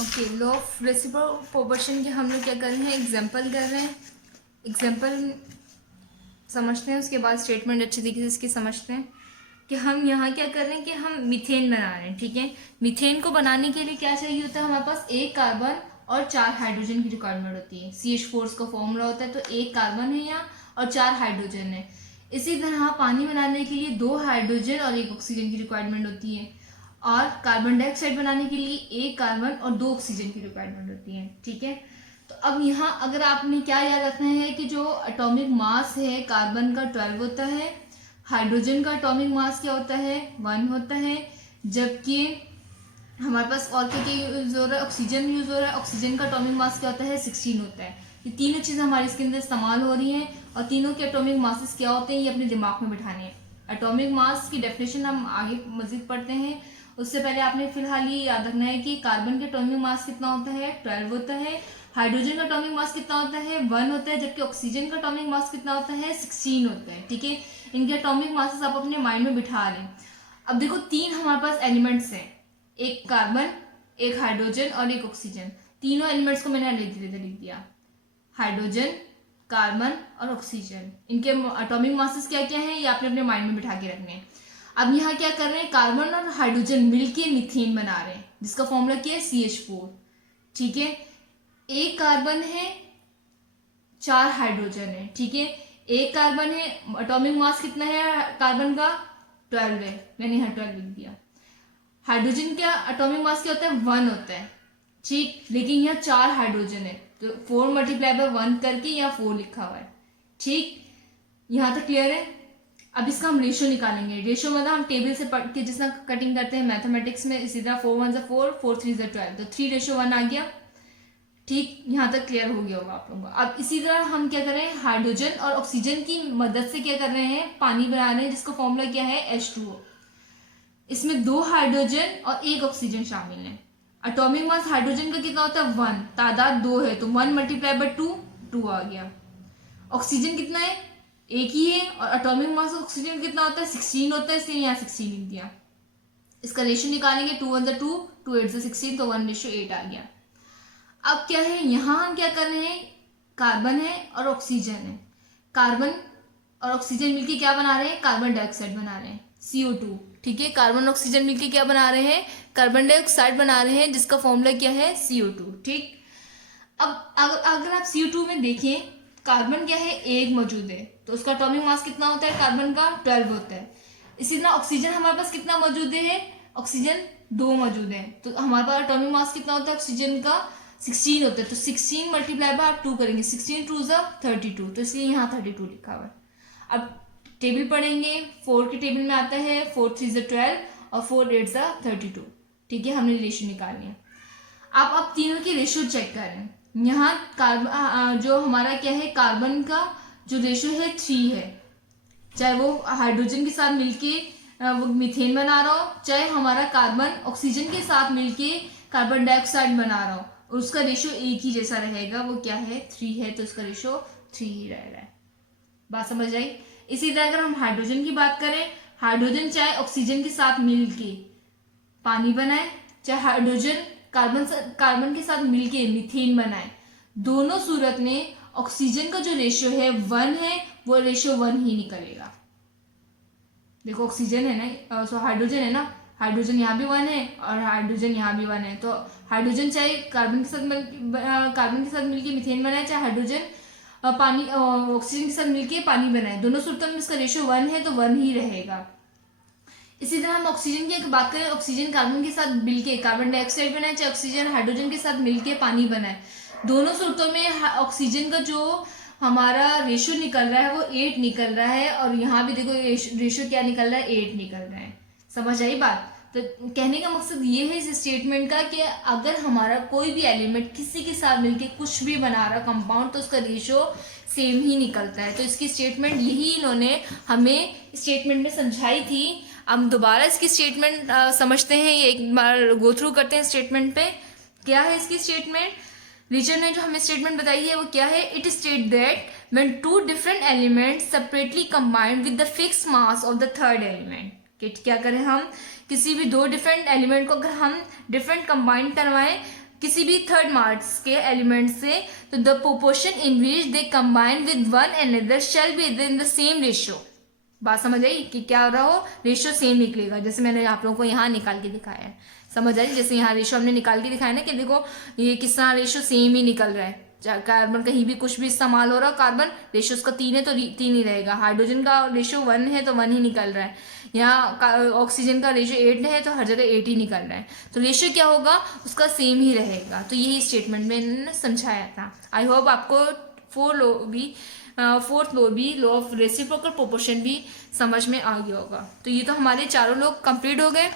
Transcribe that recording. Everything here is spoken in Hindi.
ओके, लॉ ऑफ रेसिप्रोपोर्शन के हम लोग क्या कर रहे हैं, एग्जांपल कर रहे हैं। एग्जांपल समझते हैं, उसके बाद स्टेटमेंट अच्छे तरीके से इसकी समझते हैं कि हम यहाँ क्या कर रहे हैं कि हम मीथेन बना रहे हैं। ठीक है, मीथेन को बनाने के लिए क्या चाहिए होता है, हमारे पास एक कार्बन और 4 हाइड्रोजन की रिक्वायरमेंट होती है। CH4 का फॉर्मूला होता है, तो एक कार्बन है यहाँ और 4 हाइड्रोजन है। इसी तरह पानी बनाने के लिए 2 हाइड्रोजन और 1 ऑक्सीजन की रिक्वायरमेंट होती है, और कार्बन डाइऑक्साइड बनाने के लिए 1 कार्बन और 2 ऑक्सीजन की रिक्वायरमेंट होती है। ठीक है, तो अब यहाँ अगर आपने क्या याद रखना है कि जो एटॉमिक मास है कार्बन का 12 होता है, हाइड्रोजन का एटॉमिक मास क्या होता है, 1 होता है, जबकि हमारे पास और क्या क्या यूज हो रहा है, ऑक्सीजन यूज हो रहा है। ऑक्सीजन का एटॉमिक मास क्या होता है, 16 होता है। ये तीनों चीजें हमारे इसके अंदर इस्तेमाल हो रही हैं, और तीनों के एटॉमिक मासेस क्या होते हैं ये अपने दिमाग में बिठाने हैं। एटॉमिक मास की डेफिनेशन हम आगे मजीद पढ़ते हैं, उससे पहले आपने फिलहाल ये याद रखना है कि कार्बन का एटॉमिक मास कितना होता है, 12 होता है। हाइड्रोजन का एटॉमिक मास कितना होता है, 1 होता है, जबकि ऑक्सीजन का एटॉमिक मास कितना होता है, 16 होता है। ठीक है, इनके एटॉमिक मासेस आप अपने माइंड में बिठा लें। अब देखो, 3 हमारे पास एलिमेंट्स हैं, एक कार्बन, एक हाइड्रोजन और एक ऑक्सीजन। तीनों एलिमेंट्स को मैंने धीरे धीरे लिख दिया, हाइड्रोजन, कार्बन और ऑक्सीजन। इनके एटॉमिक मासेस क्या क्या हैं ये आपने अपने माइंड में बिठा के रखने हैं। अब यहाँ क्या कर रहे हैं, कार्बन और हाइड्रोजन मिलके मीथेन बना रहे हैं, जिसका फॉर्मूला क्या है, CH4। ठीक है, एक कार्बन है, 4 हाइड्रोजन है। ठीक है, एक कार्बन है, एटॉमिक मास कितना है कार्बन का, 12 है, मैंने यहाँ 12 लिख दिया। हाइड्रोजन का एटॉमिक मास क्या होता है, 1 होता है। ठीक, लेकिन यहाँ 4 हाइड्रोजन है, तो 4 मल्टीप्लाई बाय 1 करके यहाँ 4 लिखा हुआ है। ठीक, यहाँ तक क्लियर है। अब इसका हम रेशियो निकालेंगे। रेशियो मतलब हम टेबल से पढ़ के जिस तरह कटिंग करते हैं मैथमेटिक्स में, इसी तरह 4 1 = 4, 4 3 = 12, तो 3:1 आ गया। ठीक, यहाँ तक क्लियर हो गया होगा आप लोगों को। अब इसी तरह हम क्या कर रहे हैं, हाइड्रोजन और ऑक्सीजन की मदद से क्या कर रहे हैं, पानी बना रहे हैं, जिसका फॉर्मूला क्या है, H2O। इसमें 2 हाइड्रोजन और 1 ऑक्सीजन शामिल है। एटॉमिक मास हाइड्रोजन का कितना होता है, 1, तादाद 2 है, तो 1 × 2 2 आ गया। ऑक्सीजन कितना है, एक ही है, और एटॉमिक मास ऑक्सीजन कितना होता है, 16 होता है, इसलिए यहाँ 16 लिख दिया। इसका रेशियो निकालेंगे, 2 1 = 2, 2 8 = 16, तो 1:8 आ गया। अब क्या है, यहाँ हम क्या कर रहे हैं, कार्बन है और ऑक्सीजन है, कार्बन और ऑक्सीजन मिलके क्या बना रहे हैं, कार्बन डाइऑक्साइड बना रहे हैं, CO2। ठीक है, कार्बन और ऑक्सीजन मिलके क्या बना रहे हैं, कार्बन डाइऑक्साइड बना रहे हैं, जिसका फॉर्मूला क्या है, CO2। ठीक, अब अगर आप CO2 में देखें, कार्बन क्या है, 1 मौजूद है, तो उसका एटॉमिक मास कितना होता है, कार्बन का 12 होता है। इसी तरह ऑक्सीजन हमारे पास कितना मौजूद है, ऑक्सीजन 2 मौजूद है, तो हमारे पास एटॉमिक मास कितना होता है ऑक्सीजन का, 16 होता है, तो 16 मल्टीप्लाई बाय आप 2 करेंगे, 16 2 = 32, तो इसलिए यहाँ 32 लिखा हुआ है। अब टेबल पढ़ेंगे, 4 के टेबल में आता है 4 3 = 12 और 4 8 = 32। ठीक है, हमने रेशियो निकाल लिया। आप तीनों की रेशियो चेक करें। यहाँ कार्बन जो हमारा क्या है, कार्बन का जो रेशियो है 3 है, चाहे वो हाइड्रोजन के साथ मिलके वो मीथेन बना रहा हो, चाहे हमारा कार्बन ऑक्सीजन के साथ मिलके कार्बन डाइऑक्साइड बना रहा हो, और उसका रेशियो एक ही जैसा रहेगा, वो क्या है, 3 है, तो उसका रेशियो 3 ही रह रहा है। बात समझ आई। इसी तरह अगर हम हाइड्रोजन की बात करें, हाइड्रोजन चाहे ऑक्सीजन के साथ मिलके पानी बनाए, चाहे हाइड्रोजन कार्बन के साथ मिलके मीथेन बनाए, दोनों सूरत में ऑक्सीजन का जो रेशियो है 1 है, वो रेशियो 1 ही निकलेगा। देखो, ऑक्सीजन है ना, सो हाइड्रोजन है ना, हाइड्रोजन यहाँ भी 1 है और हाइड्रोजन यहाँ भी 1 है, तो हाइड्रोजन चाहे कार्बन के साथ मिलके मीथेन बनाए, चाहे हाइड्रोजन पानी ऑक्सीजन के साथ मिलके पानी बनाए, दोनों सूरतों में इसका रेशियो 1 है, तो 1 ही रहेगा। इसी तरह हम ऑक्सीजन की बात करें, ऑक्सीजन कार्बन के साथ मिलके कार्बन डाइऑक्साइड बनाए, चाहे ऑक्सीजन हाइड्रोजन के साथ मिलके पानी बनाए, दोनों सूरतों में ऑक्सीजन का जो हमारा रेशियो निकल रहा है वो 8 निकल रहा है, और यहाँ भी देखो रेशियो क्या निकल रहा है, 8 निकल रहा है। समझ आई बात। तो कहने का मकसद ये है इस स्टेटमेंट का कि अगर हमारा कोई भी एलिमेंट किसी के साथ मिलके कुछ भी बना रहा कंपाउंड, तो उसका रेशियो सेम ही निकलता है। तो इसकी स्टेटमेंट यही इन्होंने हमें स्टेटमेंट में समझाई थी। अब दोबारा इसकी स्टेटमेंट समझते हैं, ये एक बार गो थ्रू करते हैं स्टेटमेंट पे। क्या है इसकी स्टेटमेंट, रीचर ने जो हमें स्टेटमेंट बताई है वो क्या है, it state that when 2 different elements separately combined with the fixed mass of the third element, क्या करें हम, किसी भी 2 डिफरेंट एलिमेंट को अगर हम डिफरेंट कंबाइन करवाएं किसी भी थर्ड मास के एलिमेंट से, तो the proportion in which they combine with one another shall be in the same ratio. बात समझ आई कि क्या हो रहा हो, रेशियो सेम निकलेगा, जैसे मैंने आप लोगों को यहाँ निकाल के दिखाया है। समझ आई, जैसे यहाँ रेशियो हमने निकाल के दिखाया ना कि देखो ये किस तरह रेशियो सेम ही निकल रहा है। कार्बन कहीं भी कुछ भी इस्तेमाल हो रहा है, कार्बन रेशियो उसका 3 है तो 3 ही रहेगा। हाइड्रोजन का रेशियो 1 है तो 1 ही निकल रहा है। यहाँ ऑक्सीजन का रेशियो 8 है तो हर जगह 8 ही निकल रहा है, तो रेशियो क्या होगा उसका सेम ही रहेगा। तो यही स्टेटमेंट में इन्होंने समझाया था। आई होप आपको फोर्थ लॉ भी, लॉ ऑफ रेसिप्रोकल प्रोपोर्शन भी समझ में आ गया होगा। तो ये तो हमारे चारों लोग कंप्लीट हो गए।